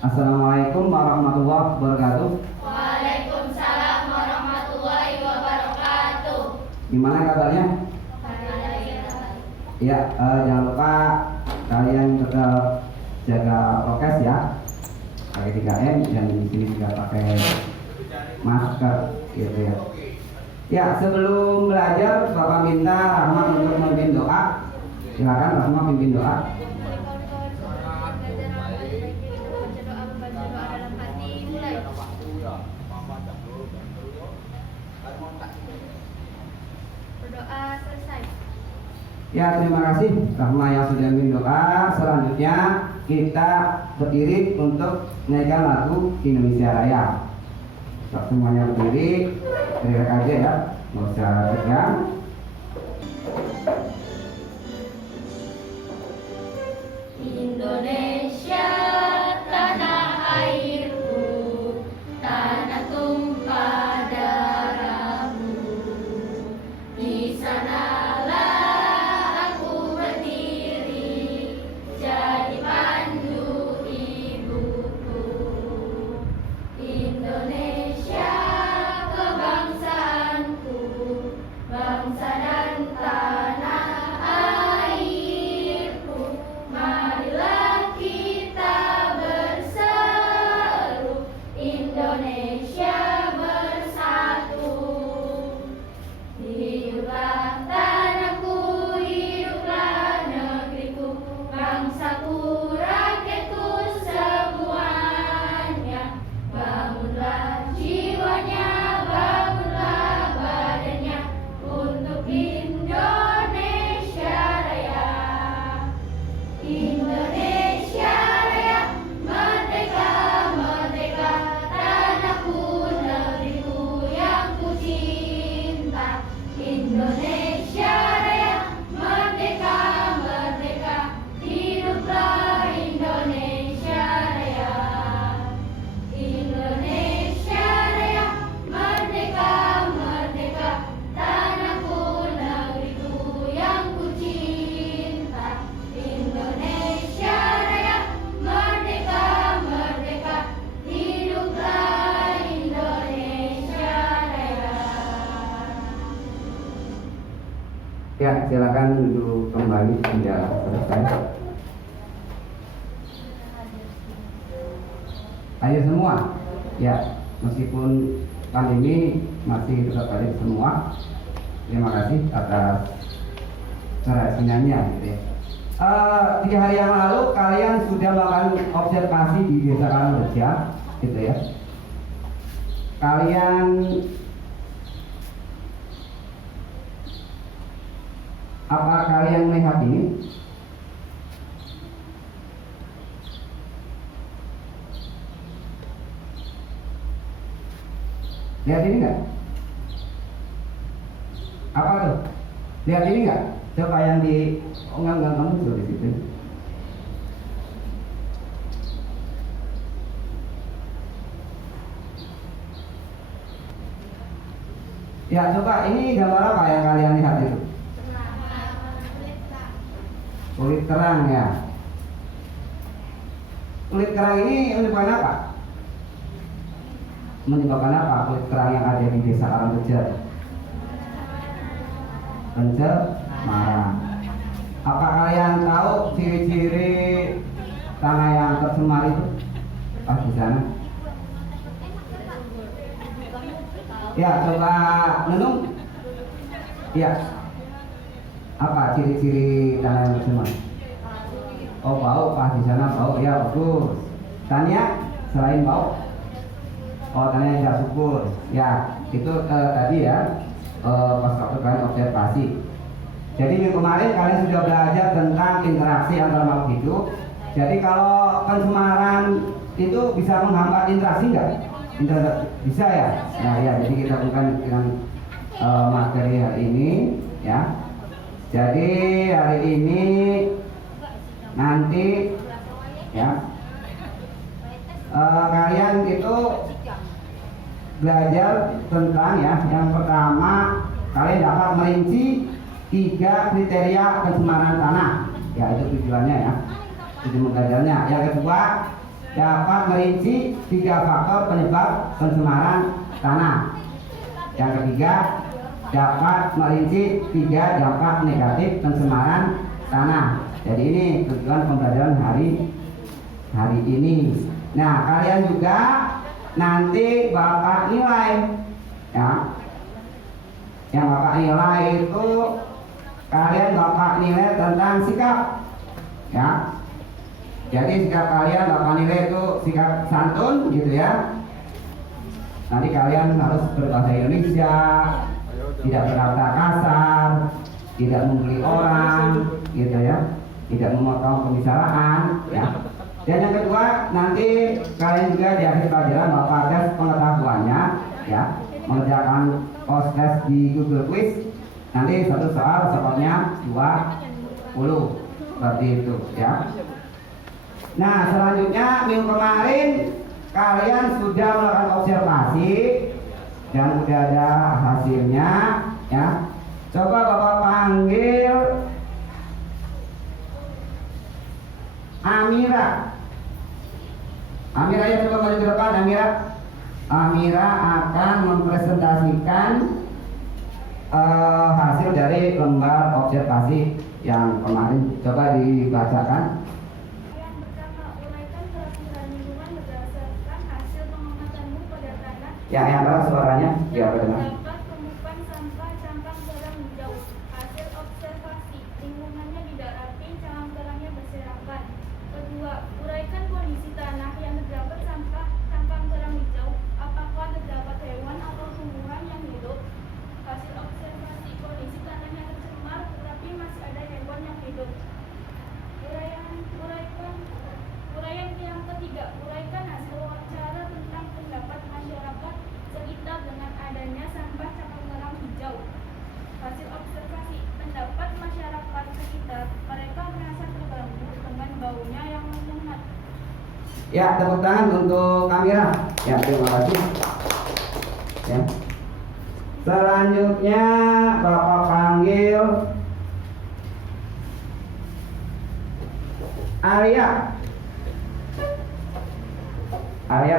Assalamualaikum warahmatullahi wabarakatuh. Waalaikumsalam warahmatullahi wabarakatuh. Gimana kabarnya? Ya, jangan lupa kalian tetap jaga prokes ya. Pakai 3M dan di sini juga pakai masker gitu ya. Ya, sebelum belajar Bapak minta Rahmat untuk memimpin doa. Silakan Rahmat memimpin doa. Berdoa selesai. Ya, terima kasih Rahma yang sudah memimpin doa. Selanjutnya kita berdiri untuk menaikkan lagu Indonesia Raya. Semuanya berdiri, teriak aja ya, nggak usah tegang. Indonesia tanah airku, tanah tumpah darahmu. Di sanalah aku berdiri, jadi pandu ibuku. Indonesia kebangsaanku, bangsa dan tanah airku. Marilah kita berseru, Indonesia bersatu. Hiduplah tanahku, hiduplah negeriku, bangsaku, rakyatku semuanya. Bangunlah jiwanya, bangunlah badannya untuk Indonesia Raya. Indonesia Raya, merdeka, merdeka, tanahku, negeriku yang ku cinta. Indonesia Raya, merdeka, merdeka, hiduplah Indonesia Raya. Indonesia Raya, merdeka, merdeka, tanahku, negeriku yang ku cinta. Indonesia Raya, merdeka, merdeka, hiduplah Indonesia Raya. Ya, silakan duduk kembali, sudah selesai. Ayo semua. Ya, meskipun pandemi masih tetap hadir semua. Terima kasih atas kerasinannya gitu ya. 3 hari yang lalu kalian sudah melakukan observasi di Desa Karangreja gitu ya. Kalian apa kalian melihat ini? Lihat ini enggak? Apa tuh? Lihat ini enggak? Coba yang di enggak muncul di situ. Ya, coba ini gambar apa yang kalian lihat itu? Kulit kerang ya. Kulit kerang ini menyebabkan apa? Menyebabkan apa kulit kerang yang ada di Desa Karangreja? Pencemaran. Apa kalian tahu ciri-ciri tanah yang tercemar itu? Pas di sana. Ya, coba Nenung. Ya. Apa ciri-ciri tanah yang tercemar? Oh, bau. Pas di sana bau. Ya, bagus. Tania, selain bau? Oh, Tania tidak subur. Ya, itu tadi ya. Pas waktu kalian observasi. Jadi minggu kemarin kalian sudah belajar tentang interaksi antara makhluk hidup. Jadi kalau pencemaran itu bisa menghambat interaksi enggak? Bisa ya? Nah ya, jadi kita bukan dengan materi hari ini ya. Jadi hari ini nanti ya kalian itu belajar tentang ya, yang pertama kalian dapat merinci 3 kriteria pencemaran tanah. Ya, itu tujuannya ya. Tujuan belajarnya. Yang kedua, dapat merinci 3 faktor penyebab pencemaran tanah. Yang ketiga, dapat merinci 3 dampak negatif pencemaran tanah. Jadi ini tujuan pembelajaran hari ini. Nah, kalian juga nanti Bapak nilai ya. Yang Bapak nilai itu kalian Bapak nilai tentang sikap ya. Jadi sikap kalian Bapak nilai itu sikap santun gitu ya. Nanti kalian harus berbahasa Indonesia, tidak berkata kasar, tidak membuli orang gitu ya, tidak memotong pembicaraan ya. Dan yang kedua, nanti kalian juga di akhir pelajaran Bapak tes pengetahuannya ya, mengerjakan post test di Google Quiz. Nanti satu soal skornya 20 seperti itu ya. Nah, selanjutnya minggu kemarin kalian sudah melakukan observasi dan sudah ada hasilnya ya. Coba Bapak panggil Amira. Amira ya, coba maju ke depan Amira. Amira akan mempresentasikan hasil dari lembar observasi yang kemarin. Coba dibacakan. Yang pertama, uraikan kerapihan lingkungan berdasarkan hasil pengamatanmu pada tanah. Ya, yang keras suaranya biar kedengar. Dapat tumpukan sampah cangkang kerang hijau. Hasil observasi, lingkungannya tidak rapi, cangkang kerangnya berserakan. Kedua, uraikan kondisi tanah yang terdapat sampah cangkang kerang hijau. Apakah terdapat hewan atau tumbuhan yang hidup? Hasil observasi, kondisi tanahnya tercemar, tetapi masih ada hewan yang hidup. Uraian yang ketiga, uraikan hasil wawancara tentang pendapat masyarakat sekitar dengan adanya sampah cangkang kerang hijau. Hasil observasi, pendapat masyarakat sekitar, mereka merasa terganggu dengan baunya yang menyengat. Ya, tepuk tangan untuk kamera. Ya, terima kasih. Ya. Selanjutnya Bapak panggil Arya. Arya,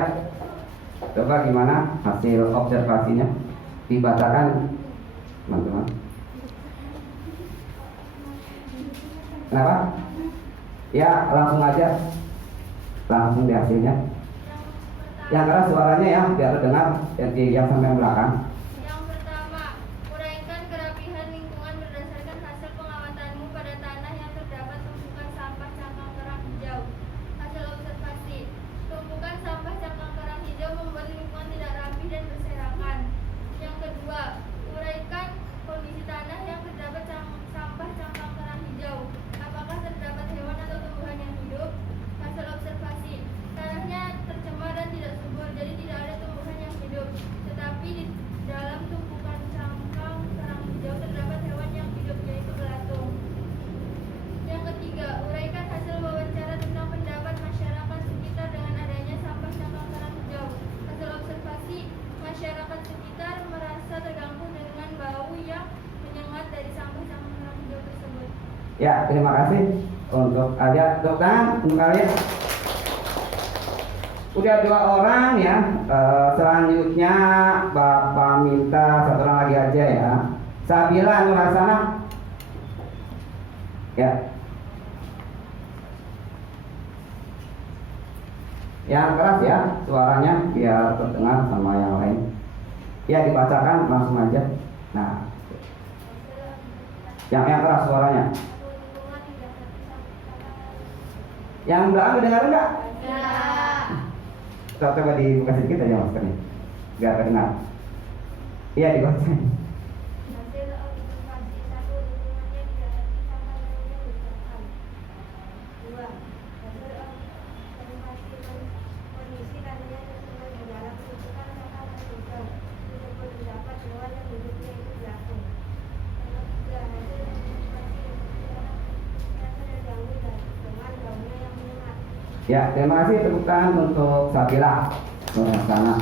coba gimana hasil observasinya? Dibacakan, teman-teman. Kenapa? Ya, langsung aja. Langsung di hasilnya. Yang keras suaranya ya, biar dengar yang sampai belakang. Yang pertama, uraikan kerapihan lingkungan berdasarkan hasil pengawatanmu pada tanah yang terdapat tumpukan sampah cangkang kerang hijau. Hasil observasi, tumpukan sampah cangkang kerang hijau membuat lingkungan tidak rapi dan berserakan. Yang kedua, uraikan kondisi tanah yang terdapat sampah cangkang kerang hijau. Apakah terdapat hewan atau tumbuhan yang hidup? Hasil observasi, tanahnya tercemar dan tidak subur, jadi tidak ada tumbuhan yang hidup. Tetapi di dalam tumpukan cangkang kerang hijau terdapat hewan yang hidup, yaitu belatung. Yang ketiga, uraikan hasil wawancara tentang pendapat masyarakat sekitar dengan adanya sampah cangkang kerang hijau. Hasil observasi, masyarakat sekitar merasa terganggu dengan bau yang menyengat dari sampah cangkang kerang hijau tersebut. Ya, terima kasih untuk Arya. Tepuk tangan untuk Arya. Udah 2 orang ya. Selanjutnya Bapak minta 1 orang lagi aja ya. Sabila Nurasana. Ya. Yang keras ya suaranya biar terdengar sama yang lain. Ya, dibacakan langsung aja. Nah, yang keras suaranya. Yang belakang kedengaran nggak? Ya. Coba dibuka sedikit aja maskernya, biar kedengar. Iya, dibaca. Hasil observasi, 1, lingkungannya tidak rapi, sampah kerangnya berserakan. 2, hasil observasi, kondisi tanahnya tercemar di dalam tumpukan sampah kerang hijau. Tersebut terdapat hewan yang hidup, yaitu belatung. Yang ketiga, hasil observasi, merasa terganggu dengan baunya yang menyengat. Ya, terima kasih, tepuk tangan untuk Sabila Nurasana.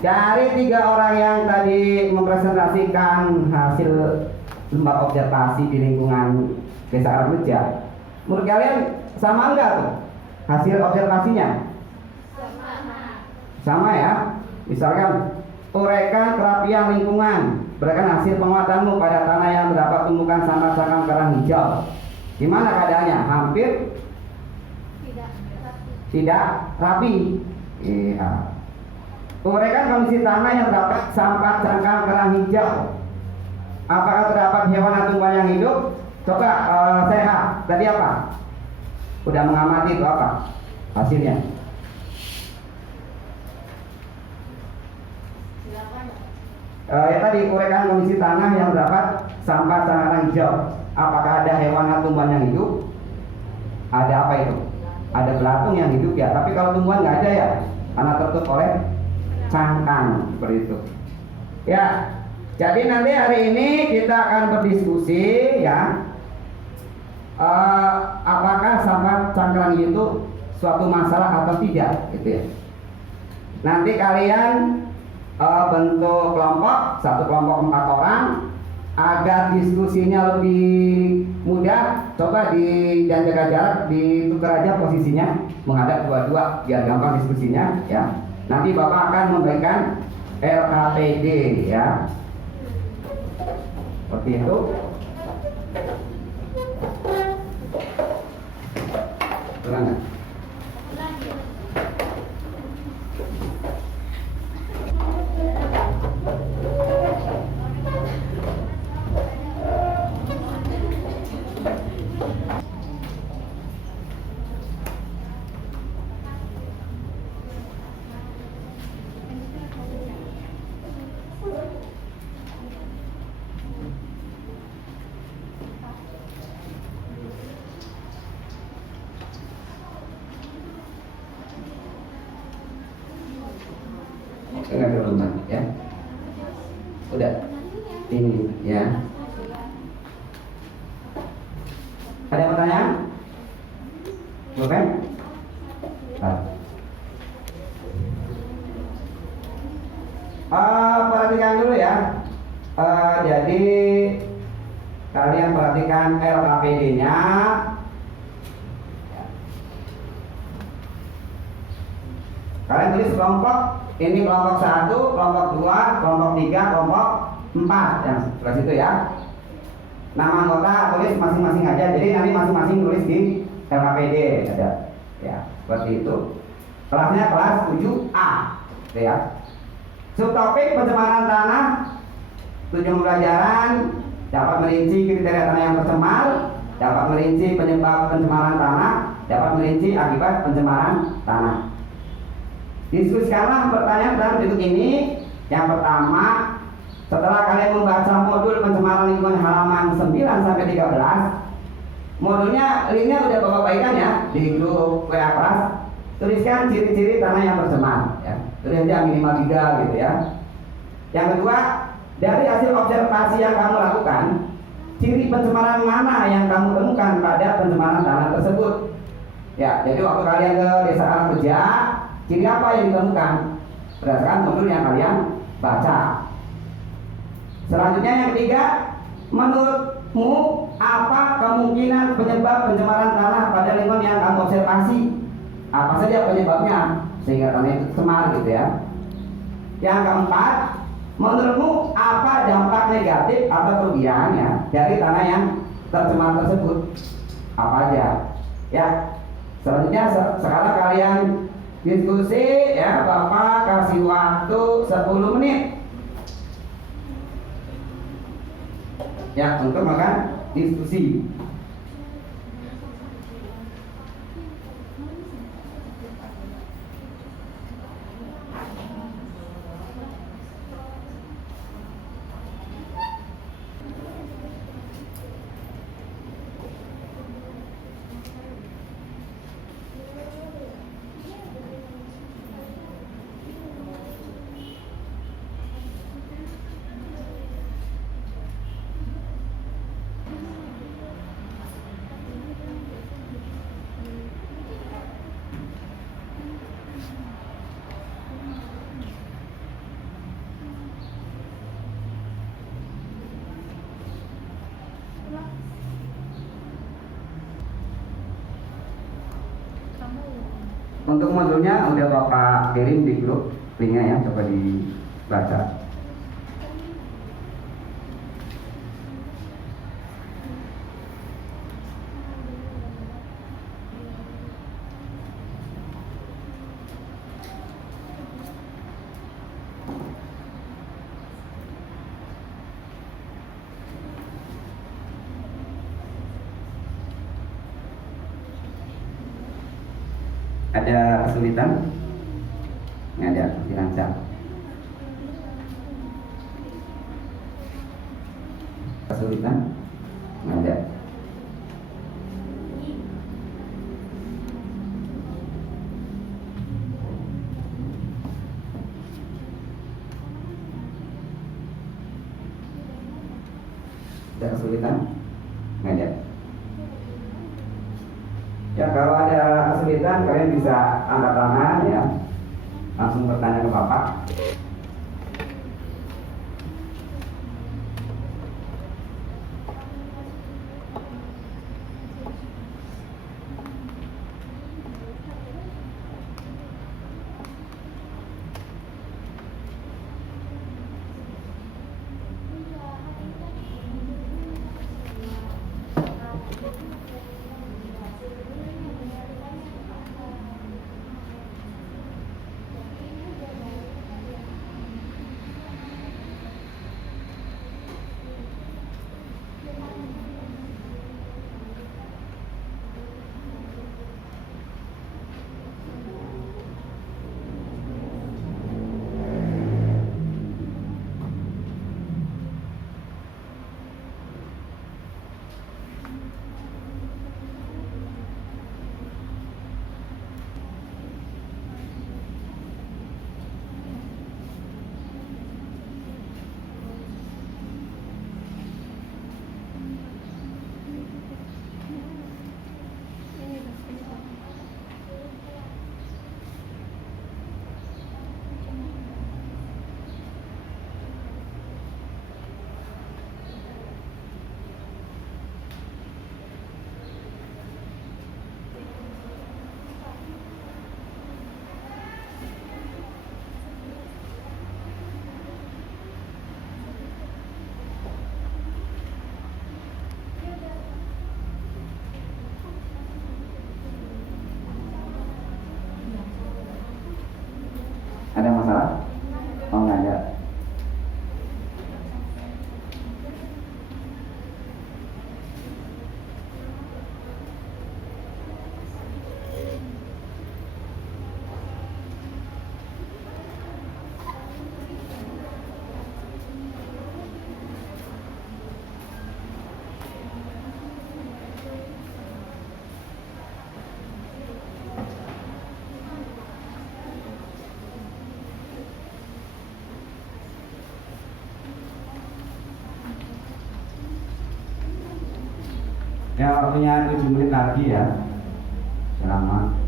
Dari 3 orang yang tadi mempresentasikan hasil lembar observasi di lingkungan Desa Armuja, menurut kalian sama enggak tuh Hasil observasinya sama ya. Misalkan uraikan kerapian lingkungan berdasarkan hasil penguatanmu pada tanah yang terdapat tumbukan sampah cangkang kerang hijau. Gimana keadaannya? Hampir tidak rapi. Iya. Uraikan kondisi tanah yang terdapat sampah cangkang kerang hijau. Apakah terdapat hewan atau tumbuhan yang hidup? Coba sehat. Tadi apa? Udah mengamati itu apa hasilnya? Ya tadi uraikan kondisi tanah yang terdapat sampah cangkang kerang hijau. Apakah ada hewan atau tumbuhan yang hidup? Ada apa itu? Ada belatung yang hidup ya. Tapi kalau tumbuhan nggak ada ya, karena tertutup oleh cangkang seperti itu. Ya. Jadi nanti hari ini kita akan berdiskusi ya. Apakah sampah cangkang itu suatu masalah atau tidak, gitu ya. Nanti kalian bentuk kelompok, satu kelompok 4 orang, agar diskusinya lebih mudah. Coba dan jaga jarak, ditukar aja posisinya, menghadap dua-dua biar gampang diskusinya ya. Nanti Bapak akan memberikan LKPD ya, seperti itu. Ulangan. Dengar dulu ya. Udah. Ini ya. Ada pertanyaan? Oke. Perhatikan dulu ya. Jadi kalian perhatikan LKPD-nya. Kalian tulis kelompok. Ini kelompok 1, kelompok 2, kelompok 3, kelompok 4 yang sebelah situ ya. Nama anggota tulis masing-masing aja. Jadi nanti masing-masing tulis di LKPD ada. Ya, seperti itu. Kelasnya kelas 7A, ya. Subtopik pencemaran tanah. Tujuan pembelajaran dapat merinci kriteria tanah yang tercemar, dapat merinci penyebab pencemaran tanah, dapat merinci akibat pencemaran tanah. Diskusikanlah pertanyaan dalam bentuk ini. Yang pertama, setelah kalian membaca modul pencemaran lingkungan halaman 9 sampai 13, modulnya linknya udah Bapak bagikan ya di grup WA kelas. Tuliskan ciri-ciri tanah yang tercemar ya. Tulis aja minimal 3 gitu ya. Yang kedua, dari hasil observasi yang kamu lakukan, ciri pencemaran mana yang kamu temukan pada pencemaran tanah tersebut. Ya, jadi waktu kalian ke desa Karang Kerja, ciri apa yang ditemukan berdasarkan modul yang kalian baca. Selanjutnya yang ketiga, menurutmu apa kemungkinan penyebab pencemaran tanah pada lingkungan yang kamu observasi? Apa saja penyebabnya sehingga tanah itu cemar gitu ya. Yang keempat, menurutmu apa dampak negatif atau kerugiannya dari tanah yang tercemar tersebut? Apa aja? Ya. Selanjutnya sekarang kalian diskusi ya. Bapak kasih waktu 10 menit ya untuk melakukan diskusi. Untuk modulnya udah Bapak kirim di grup linknya ya, coba dibaca. Ada kesulitan? Nggak ada, lancar. Kesulitan? Nggak ada. Ada kesulitan? Nggak ada. Ya, kalau ada kesulitan kalian bisa angkat tangan ya, langsung bertanya ke Bapak. Ada masalah? Oh, nggak ada. Ya, waktunya 7 menit lagi ya. Selama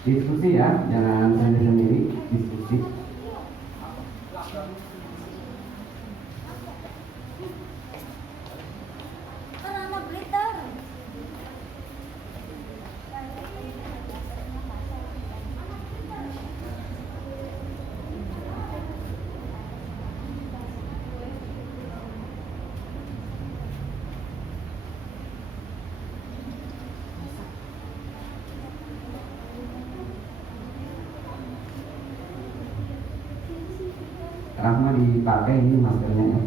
diskusi ya, jangan sendiri-sendiri, diskusi. Anak-anak Blitar. Langsung dipakai ini maskernya ya.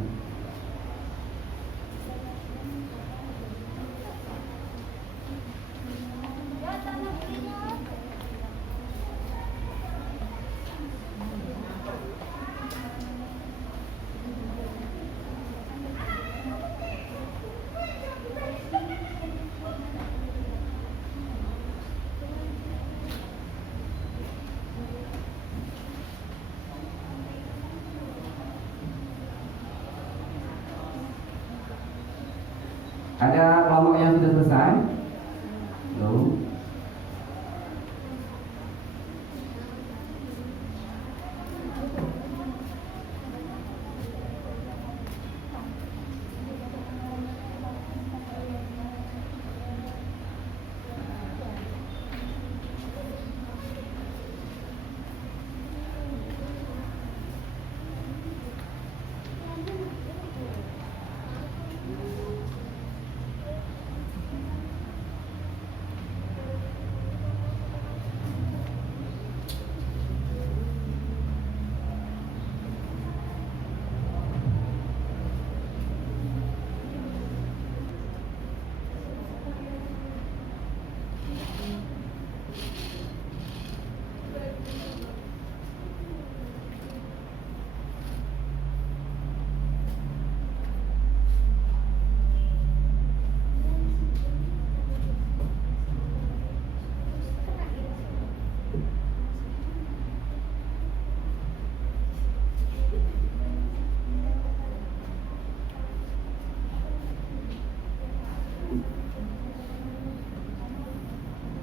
Ada kelompok yang sudah selesai? Belum.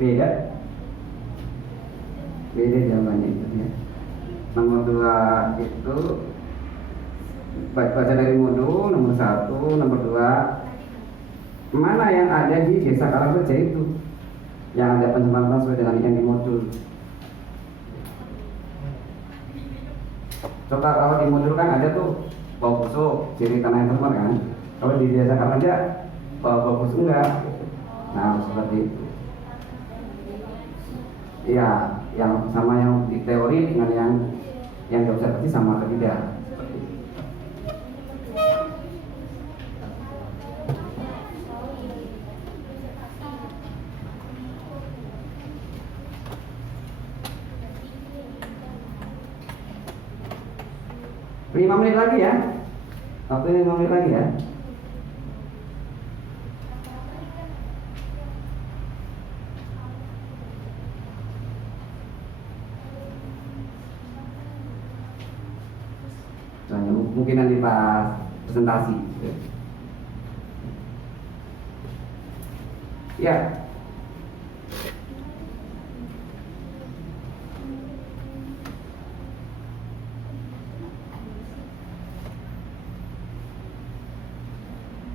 Beda jawabannya itu ya. Nomor 2 itu baca dari modul. Nomor 1, nomor 2 mana yang ada di desa Karangreja itu yang ada penyebabnya sesuai dengan yang di modul. Coba kalau di modul kan ada tuh bau busuk, ciri tanah yang tercemar kan. Kalau di desa Karangreja bau busuk enggak. Nah seperti itu. Ya, yang sama yang di teori dengan yang diobservasi sama atau tidak. Seperti itu. Lima menit lagi ya. Waktunya 5 menit lagi ya. Mungkin nanti pas presentasi. Ya.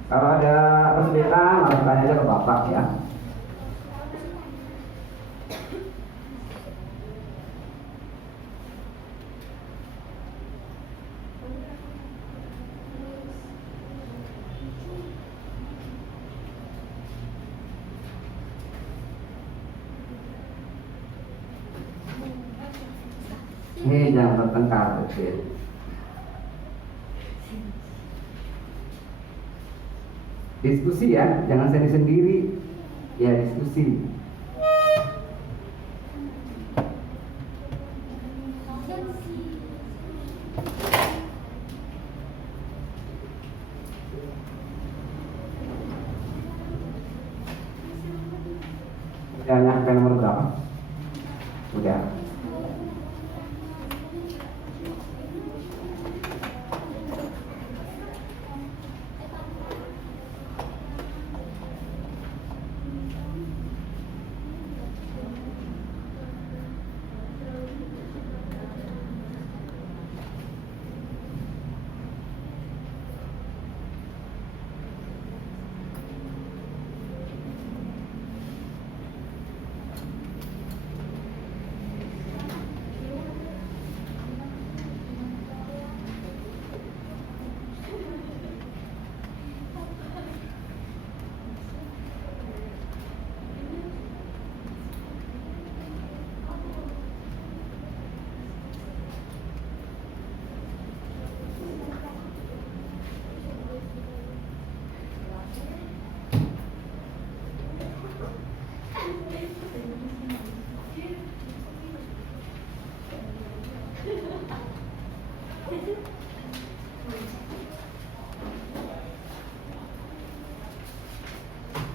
Kalau ada kesulitan, harus tanya aja ke Bapak ya. Jangan bertengkar, kecil. Diskusi ya, jangan sendiri-sendiri. Ya diskusi. Udah nyampe nomor berapa? Udah.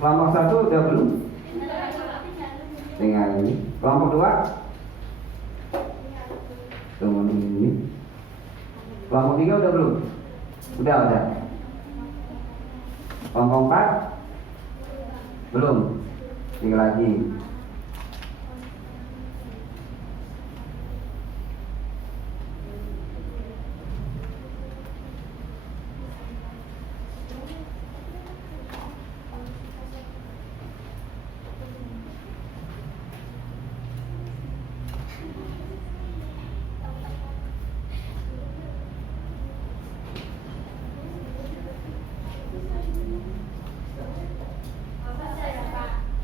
Kelompok 1 udah belum? Tinggal ini. Kelompok 2? Tunggu ini. Kelompok 3 udah belum? Udah. Kelompok 4? Belum. Tinggal lagi.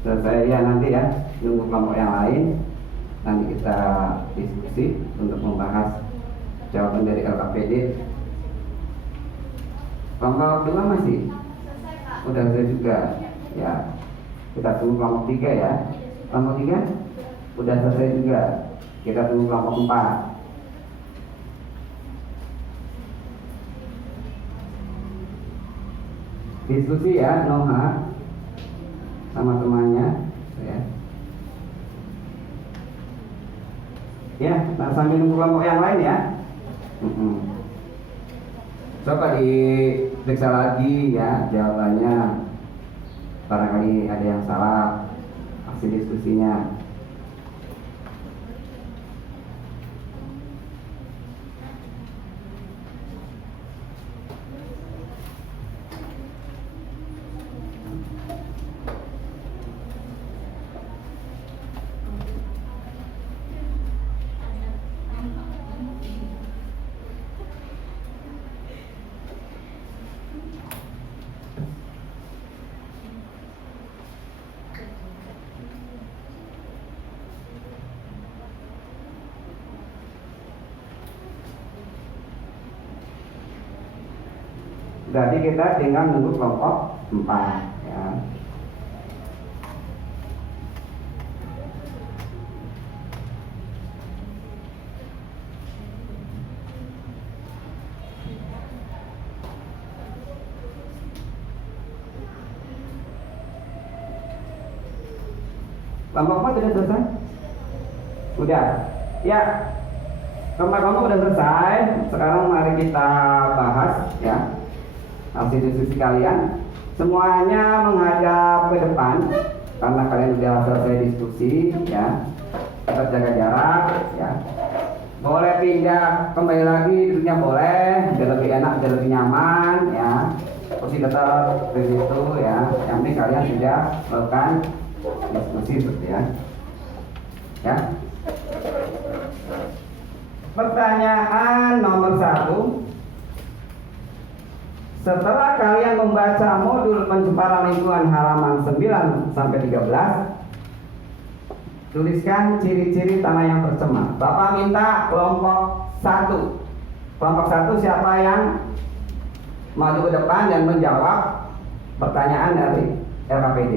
Selesai ya nanti ya, nunggu kelompok yang lain. Nanti kita diskusi untuk membahas jawaban dari LKPD. Kelompok 2 masih? Udah selesai juga ya. Kita tunggu kelompok 3 ya. Kelompok 3 udah selesai juga. Kita tunggu kelompok 4. Diskusi ya, Noha sama temannya ya. Ya, nah sambil nunggu kelompok yang lain ya. Coba diperiksa lagi ya jawabannya. Barangkali ada yang salah hasil diskusinya. Berarti kita tinggal nunggu kelompok 4 ya. Kelompok 4 sudah selesai? Udah. Ya. Kelompok udah selesai. Sekarang mari kita bahas ya. Hasil diskusi kalian semuanya menghadap ke depan karena kalian sudah selesai diskusi ya. Tetap jaga jarak ya. Boleh pindah kembali lagi duduknya boleh, biar lebih enak, biar lebih nyaman ya. Kursi tetap di situ ya. Yang penting kalian sudah melakukan diskusi seperti ya. Ya. Pertanyaan nomor 1. Setelah kalian membaca modul pencemaran lingkungan halaman 9 sampai 13, tuliskan ciri-ciri tanah yang tercemar. Bapak minta kelompok 1. Kelompok 1 siapa yang maju ke depan dan menjawab pertanyaan dari LKPD.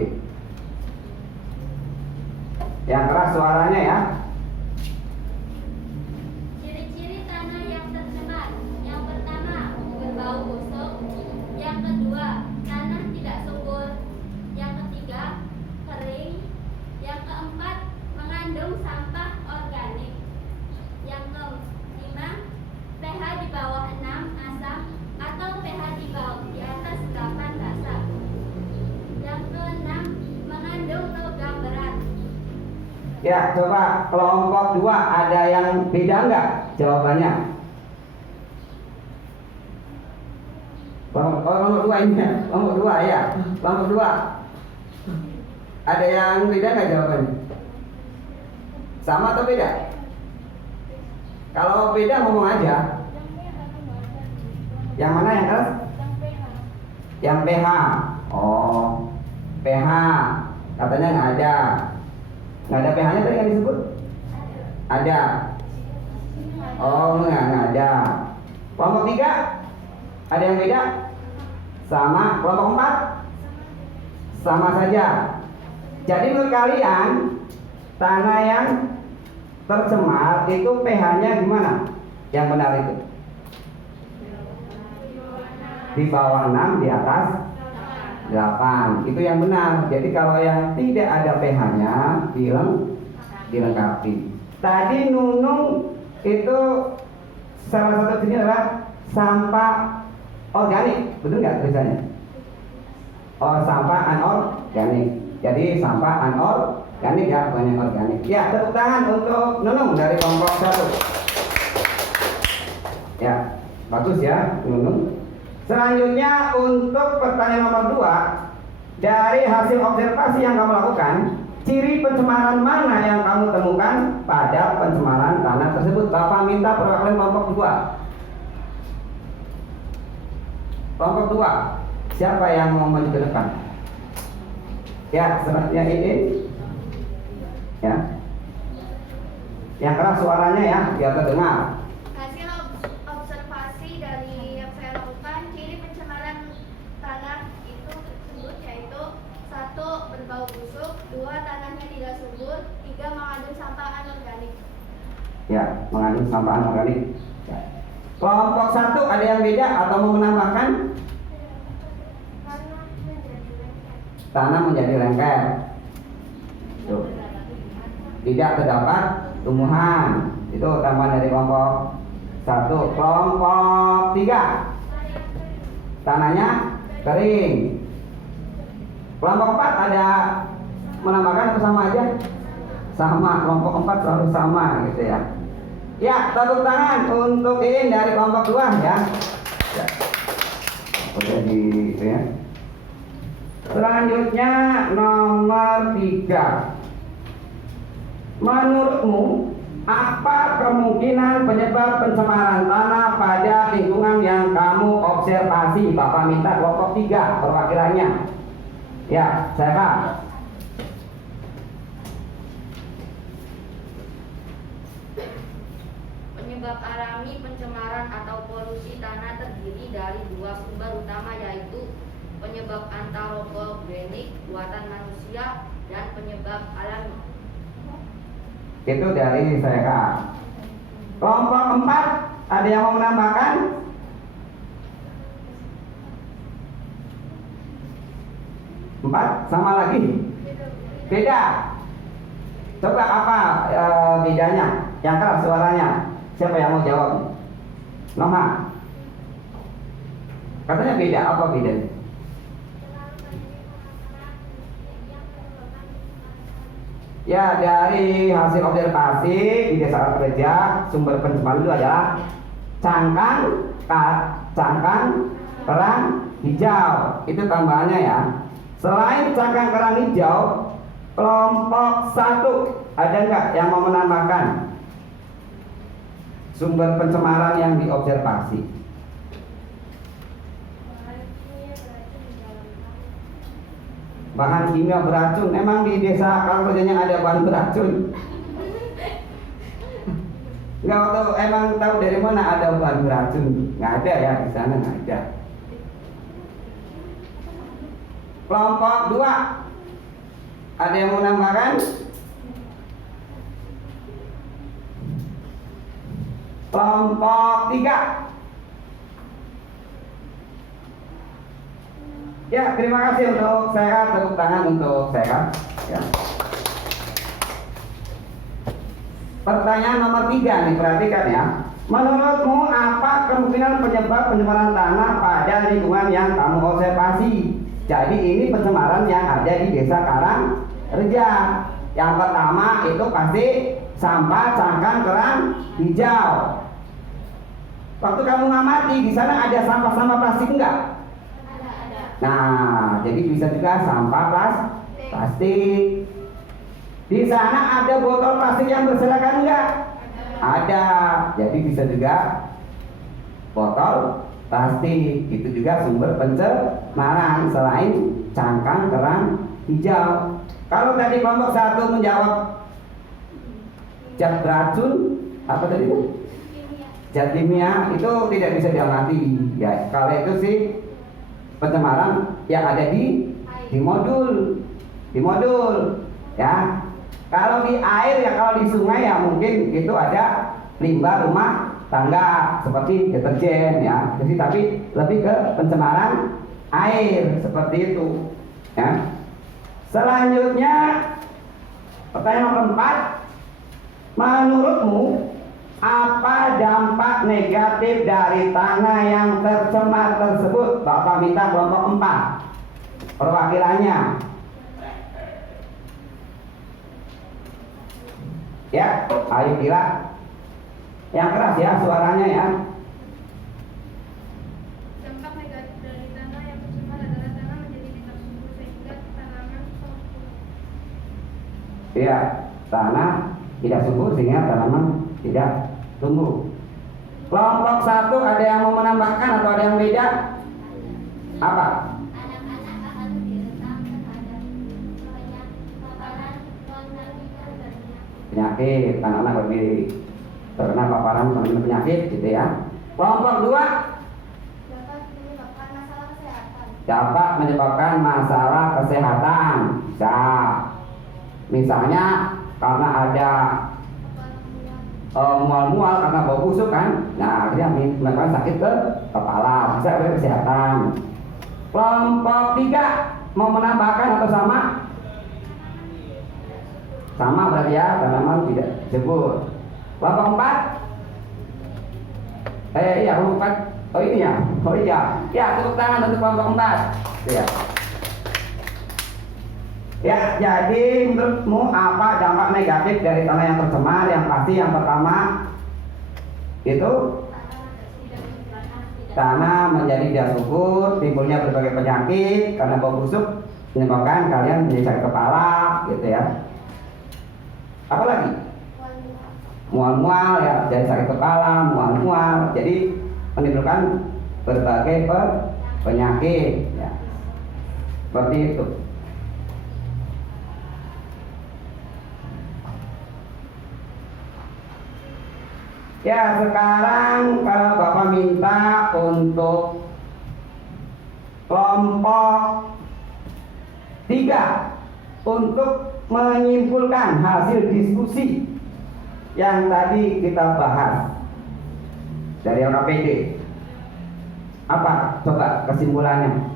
Yang keras suaranya ya. Ciri-ciri tanah yang tercemar. Yang pertama, berbau busuk. Yang kedua, tanah tidak subur. Yang ketiga, kering. Yang keempat, mengandung sampah organik. Yang kelima, pH di bawah 6 asam atau pH di atas 8 basa. Yang keenam, mengandung logam berat. Ya, coba kelompok 2 ada yang beda enggak jawabannya? Kelompok 2 ini ya? Kelompok 2 ya? Kelompok 2 ada yang beda enggak jawabannya? Sama atau beda? Kalau beda ngomong aja. Yang mana yang keras? Yang pH. Oh, pH katanya nggak ada. Nggak ada pH-nya tadi yang disebut? Ada. Oh, nggak ada. Kelompok 3 ada yang beda? Sama. Kelompok 4 sama saja. Jadi menurut kalian tanah yang tercemar itu pH-nya gimana? Yang benar itu? Di bawah 6, di atas 8. Itu yang benar. Jadi kalau yang tidak ada pH-nya dilengkapi. Tadi Nunung itu salah satu jenis adalah sampah organik, betul nggak tulisannya? Oh, sampah anorganik. Jadi sampah anorganik ya, bukan yang organik. Ya, tepuk tangan untuk Nunung dari kelompok 1. Ya, bagus ya Nunung. Selanjutnya untuk pertanyaan nomor 2, dari hasil observasi yang kamu lakukan, ciri pencemaran mana yang kamu temukan pada pencemaran tanah tersebut? Bapak minta perwakilan kelompok 2. Kelompok 2, siapa yang mau maju ke depan? Ya, selanjutnya ini. Ya. Yang keras suaranya ya, biar terdengar. Hasil observasi dari yang saya lakukan, ciri pencemaran tanah itu tersebut yaitu 1. Berbau busuk, 2. Tanahnya tidak subur, 3. Mengandung sampah anorganik. Ya, mengandung sampah anorganik. Ya. Kelompok 1 ada yang beda atau mau menambahkan? Tanah menjadi lengket. Tuh. Tidak terdapat tumbuhan. Itu tambahan dari kelompok 1. Kelompok 3, tanahnya kering. Kelompok 4 ada menambahkan atau sama aja? Sama, kelompok 4 selalu sama gitu ya. Ya, tepuk tangan untuk ini dari kelompok 2 ya. Ya. Oke, gitu ya. Selanjutnya nomor 3. Menurutmu apa kemungkinan penyebab pencemaran tanah pada lingkungan yang kamu observasi? Bapak minta kelompok 3 perwakilannya. Ya, saya Pak. Penyebab alami pencemaran atau polusi tanah terdiri dari 2 sumber utama, yaitu penyebab antropogenik buatan manusia dan penyebab alami. Itu dari saya Kak. Kelompok 4 ada yang mau menambahkan? Empat sama lagi? Beda. Coba apa bedanya? Yang keras suaranya. Siapa yang mau jawab? Noha. Katanya beda, apa bedanya? Ya, dari hasil observasi di desa kerja, sumber pencemaran itu adalah cangkang, kerang hijau. Itu tambahannya ya. Selain cangkang kerang hijau, kelompok 1 ada nggak yang mau menambahkan sumber pencemaran yang diobservasi? Bahan kimia beracun. Emang di desa kalau kerjanya ada bahan beracun? Nggak tahu, emang tahu dari mana ada bahan beracun? Nggak ada ya, di sana nggak ada. Kelompok 2 ada yang mau menambahkan? Kelompok 3. Ya, terima kasih untuk saya, tepuk tangan untuk saya. Ya. Pertanyaan nomor 3 nih, perhatikan ya. Menurutmu apa kemungkinan penyebab pencemaran tanah pada lingkungan yang kamu observasi? Jadi ini pencemaran yang ada di desa Karangreja. Yang pertama itu pasti sampah cangkang kerang hijau. Waktu kamu ngamati di sana ada sampah-sampah plastik enggak? Nah, jadi bisa juga sampah plastik. Di sana ada botol plastik yang berserakan enggak? Ada. Jadi bisa juga botol plastik. Itu juga sumber pencemaran selain cangkang kerang hijau. Kalau tadi kelompok 1 menjawab zat beracun, apa tadi? Zat kimia, itu tidak bisa diamati. Ya, kalau itu sih pencemaran yang ada di modul ya. Kalau di air ya, kalau di sungai ya mungkin itu ada limbah rumah tangga seperti deterjen ya. Jadi tapi lebih ke pencemaran air seperti itu ya. Selanjutnya pertanyaan nomor 4. Menurutmu apa dampak negatif dari tanah yang tercemar tersebut? Bapak minta kelompok 4 perwakilannya. Ya, ayo kira. Yang keras ya suaranya ya. Dampak negatif dari tanah yang tercemar adalah tanah menjadi tidak subur sehingga tanaman subur. Ya, tanah tidak subur sehingga tanaman tidak tumbuh. Kelompok 1 ada yang mau menambahkan atau ada yang beda? Apa? Anak-anak akan direntang terhadap banyak paparan dan Penyakit, anak-anak lebih terkena paparan penyakit gitu ya. Kelompok 2 dapat menyebabkan masalah kesehatan. dapat menyebabkan masalah kesehatan. Bisa. Misalnya karena ada mual-mual karena bau busuk kan, nah akhirnya menyebabkan sakit ke kepala, bisa oleh kesehatan. Kelompok 3 mau menambahkan atau sama? Sama berarti ya, tanaman tidak subur. Kelompok 4 iya kelompok 4. Oh ini ya, oh iya, ya tepuk tangan untuk kelompok 4 ya. Ya, jadi menurutmu apa dampak negatif dari tanah yang tercemar? Yang pasti yang pertama itu tanah menjadi tidak subur, timbulnya berbagai penyakit karena bau busuk menyebabkan kalian menjadi sakit kepala, gitu ya. Apa lagi? Mual-mual ya, jadi sakit kepala, mual-mual, jadi menimbulkan berbagai penyakit, ya. Seperti itu. Ya, sekarang kalau Bapak minta untuk kelompok 3 untuk menyimpulkan hasil diskusi yang tadi kita bahas dari OKPD. Apa coba kesimpulannya?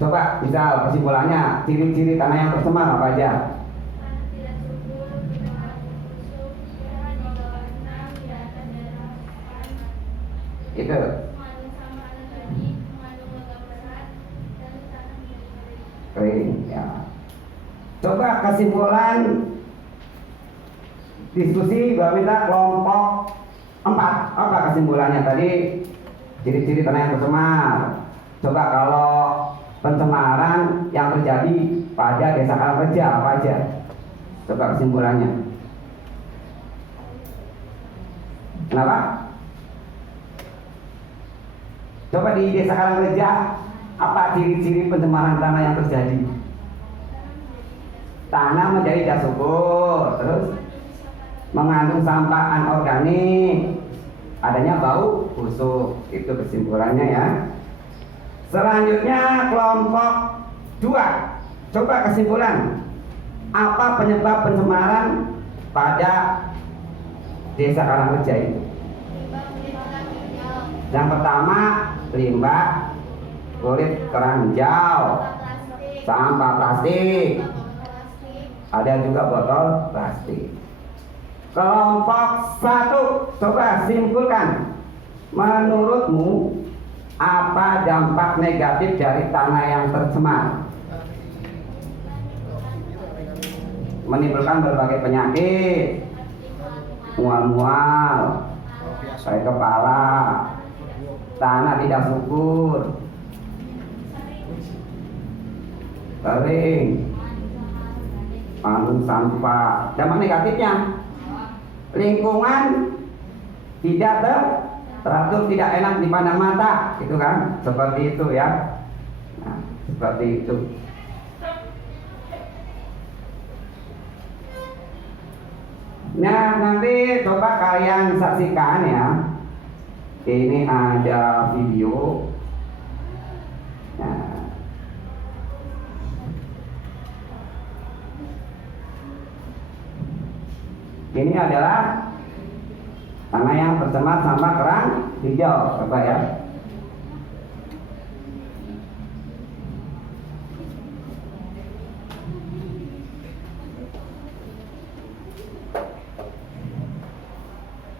Coba bisa kesimpulannya, ciri-ciri tanah yang tercemar apa aja? Itu kering ya. Coba kesimpulan diskusi Bapak minta kelompok 4. Apa kesimpulannya tadi? Ciri-ciri tanah yang tercemar. Coba kalau pencemaran yang terjadi pada Desa Karangreja apa aja? Coba kesimpulannya. Kenapa? Coba di Desa Karangreja, apa ciri-ciri pencemaran tanah yang terjadi? Tanah menjadi tidak subur, terus mengandung sampah anorganik, adanya bau busuk. Itu kesimpulannya ya. Selanjutnya kelompok 2. Coba kesimpulan. Apa penyebab pencemaran pada Desa Karangreja itu? Yang pertama limbah kulit keranjau, sampah plastik, ada juga botol plastik. Kelompok 1, coba simpulkan. Menurutmu apa dampak negatif dari tanah yang tercemar? Menimbulkan berbagai penyakit, mual-mual, sakit kepala, tanah tidak subur, kering, mengandung sampah. Dampak negatifnya, lingkungan tidak teratur, tidak enak dipandang mata, itu kan, seperti itu ya. Nah, seperti itu. Nah, nanti coba kalian saksikan ya. Ini ada video. Nah, ini adalah tanah yang tercemar sampah kerang hijau, coba ya.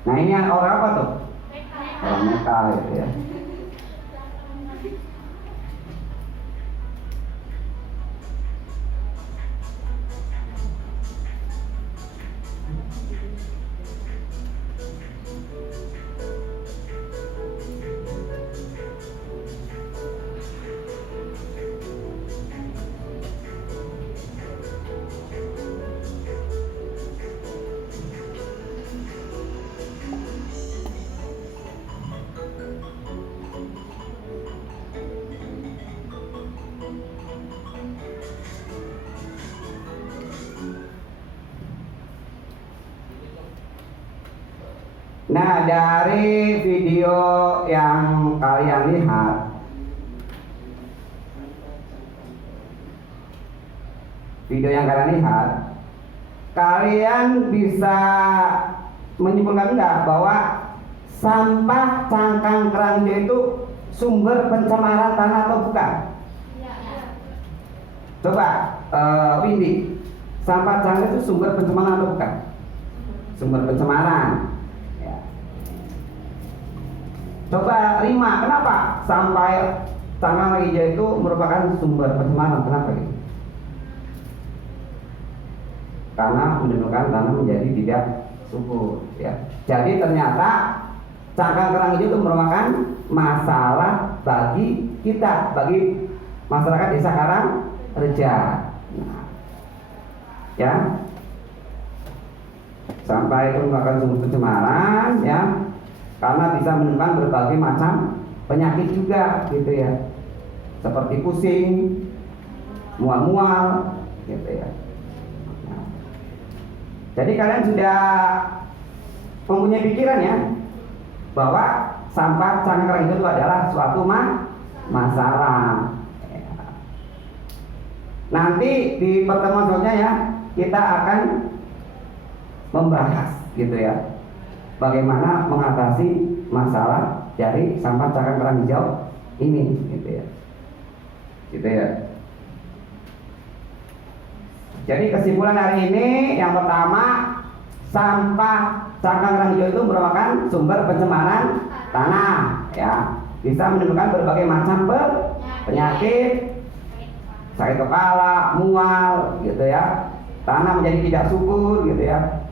Nah, ini orang apa tuh? Orang metal gitu ya. Nah, dari video yang kalian lihat, kalian bisa menyimpulkan enggak bahwa sampah cangkang kerang hijau itu sumber pencemaran tanah atau bukan? Coba, Windy, sampah cangkang itu sumber pencemaran atau bukan? Sumber pencemaran. Ya. Coba Rima, kenapa sampah cangkang hijau itu merupakan sumber pencemaran? Kenapa gitu? Karena menimbulkan tanah menjadi tidak subur. Ya. Jadi ternyata cangkang kerang hijau itu merupakan masalah bagi kita, bagi masyarakat desa Karangreja. Nah, ya, sampah itu merupakan sumber pencemaran, ya, karena bisa menimbulkan berbagai macam penyakit juga, gitu ya, seperti pusing, mual-mual, gitu ya. Nah, jadi kalian sudah mempunyai pikiran ya bahwa sampah cangkang kerang hijau itu adalah suatu masalah. Nanti di pertemuan selanjutnya ya kita akan membahas gitu ya bagaimana mengatasi masalah dari sampah cangkang kerang hijau ini gitu ya. Jadi kesimpulan hari ini yang pertama, sampah cangkang kerang hijau itu merupakan sumber pencemaran tanah ya, bisa menimbulkan berbagai macam penyakit, sakit kepala, mual gitu ya, tanah menjadi tidak subur gitu ya,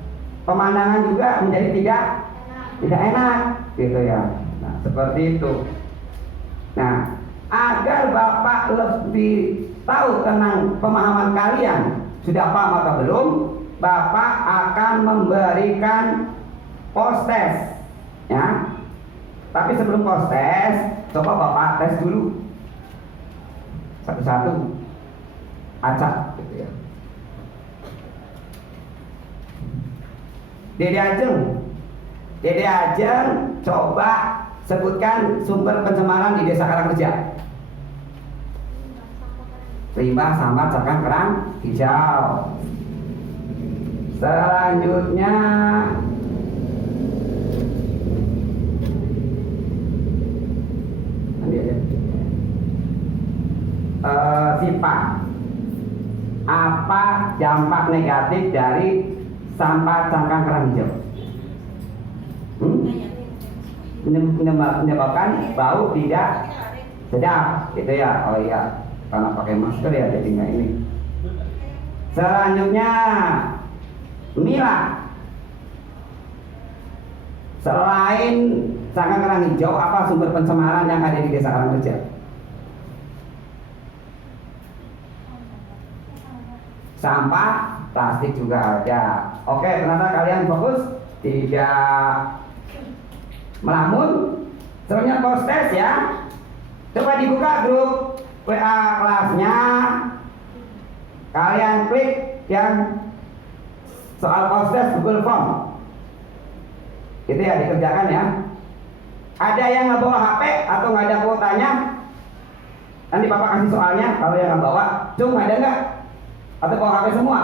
pemandangan juga menjadi tidak enak gitu ya. Nah, seperti itu. Nah, agar Bapak lebih tahu tentang pemahaman kalian sudah paham atau belum, Bapak akan memberikan post test ya. Tapi sebelum post test, coba Bapak tes dulu satu-satu, acak gitu ya. Dede Ajeng, coba sebutkan sumber pencemaran di Desa Karangreja. Limbah sampah cangkang kerang hijau. Selanjutnya sifat. Apa dampak negatif dari sampah cangkang kerang hijau? Menyebabkan bau tidak sedap, gitu ya. Oh iya, karena pakai masker ya jadi nggak ini. Selanjutnya Mila, selain cangkang kerang hijau, apa sumber pencemaran yang ada di Desa Karangreja? Sampah plastik juga ada. Oke, ternyata kalian fokus, tidak melamun. Selanjutnya post test ya. Coba dibuka grup WA kelasnya. Kalian klik yang soal post test Google Form. Itu ya dikerjakan ya. Ada yang nggak bawa HP atau nggak ada kuotanya? Nanti Bapak kasih soalnya. Kalau yang nggak bawa, cuma ada nggak? Atau bawa HP semua?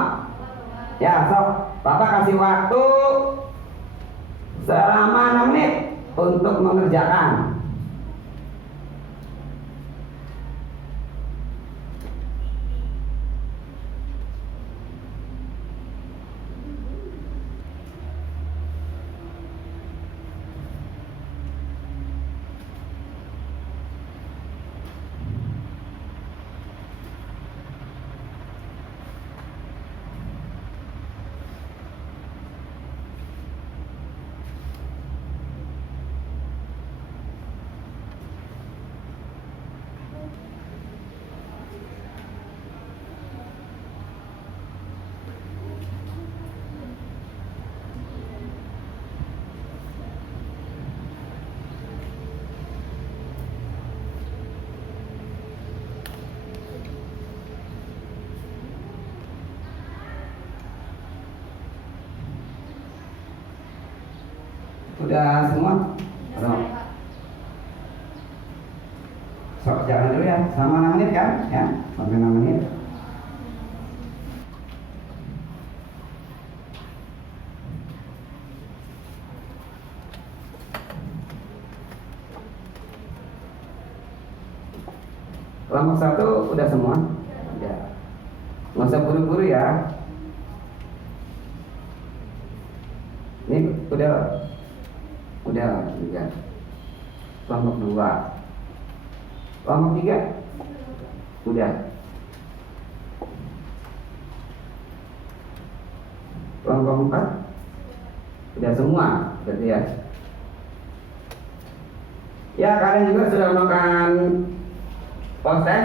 Ya, so Bapak kasih waktu selama 6 menit untuk mengerjakan. Udah semua? Belum. So, jalan dulu ya, sama 6 menit kan? Ya, sampai 6 menit. Kelompok 1 udah semua? Udah. Nggak usah buru-buru ya. Ini udah juga. Kelompok 2. Kelompok 3 udah. Kelompok 4 udah semua, berarti ya. Ya, kalian juga sudah melakukan proses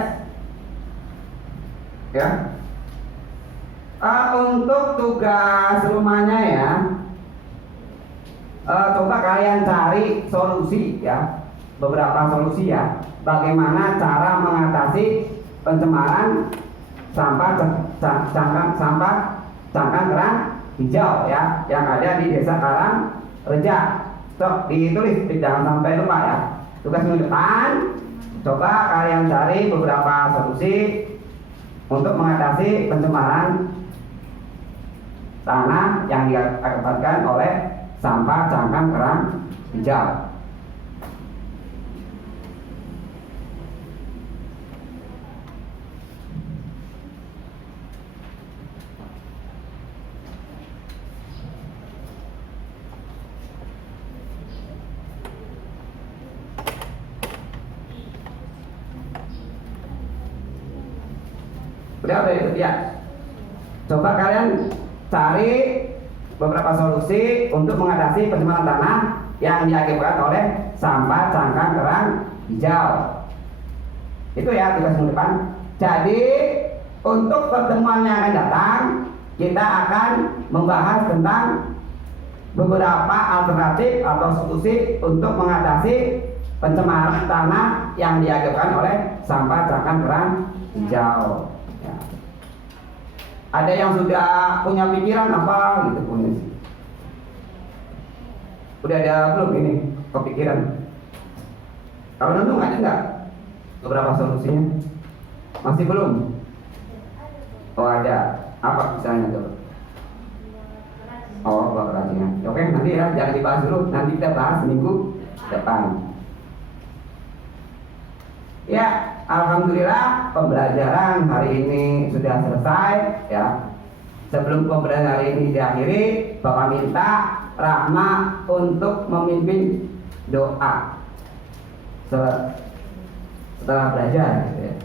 ya. Untuk tugas rumahnya ya, coba kalian cari solusi ya, beberapa solusi ya, bagaimana cara mengatasi pencemaran sampah cangkang kerang hijau ya, yang ada di Desa Karangreja. So, ditulis, jangan sampai lupa ya. Tugas minggu depan, coba kalian cari beberapa solusi untuk mengatasi pencemaran tanah yang diakibatkan oleh sampah cangkang kerang hijau. Udah itu ya. Coba kalian cari beberapa solusi untuk mengatasi pencemaran tanah yang diakibatkan oleh sampah cangkang kerang hijau. Itu ya tugas minggu depan. Jadi untuk pertemuan yang akan datang, kita akan membahas tentang beberapa alternatif atau solusi untuk mengatasi pencemaran tanah yang diakibatkan oleh sampah cangkang kerang hijau. Ya. Ada yang sudah punya pikiran apa gitu punya sih. Udah ada belum ini kepikiran? Kalau Nunung ada nggak beberapa solusinya? Masih belum? Oh ada. Apa misalnya tuh? Oh kerajinan. Oke nanti ya jangan dibahas dulu. Nanti kita bahas minggu depan. Ya, alhamdulillah pembelajaran hari ini sudah selesai ya. Sebelum pembelajaran hari ini diakhiri, Bapak minta Rahma untuk memimpin doa setelah belajar gitu ya.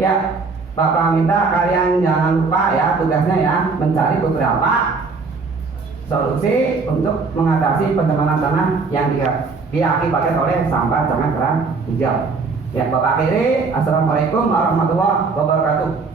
Ya, Bapak minta kalian jangan lupa ya tugasnya ya mencari beberapa solusi untuk mengatasi pencemaran tanah yang diakibatkan oleh sampah cangkang kerang hijau. Ya, Bapak akhiri. Assalamualaikum warahmatullahi wabarakatuh.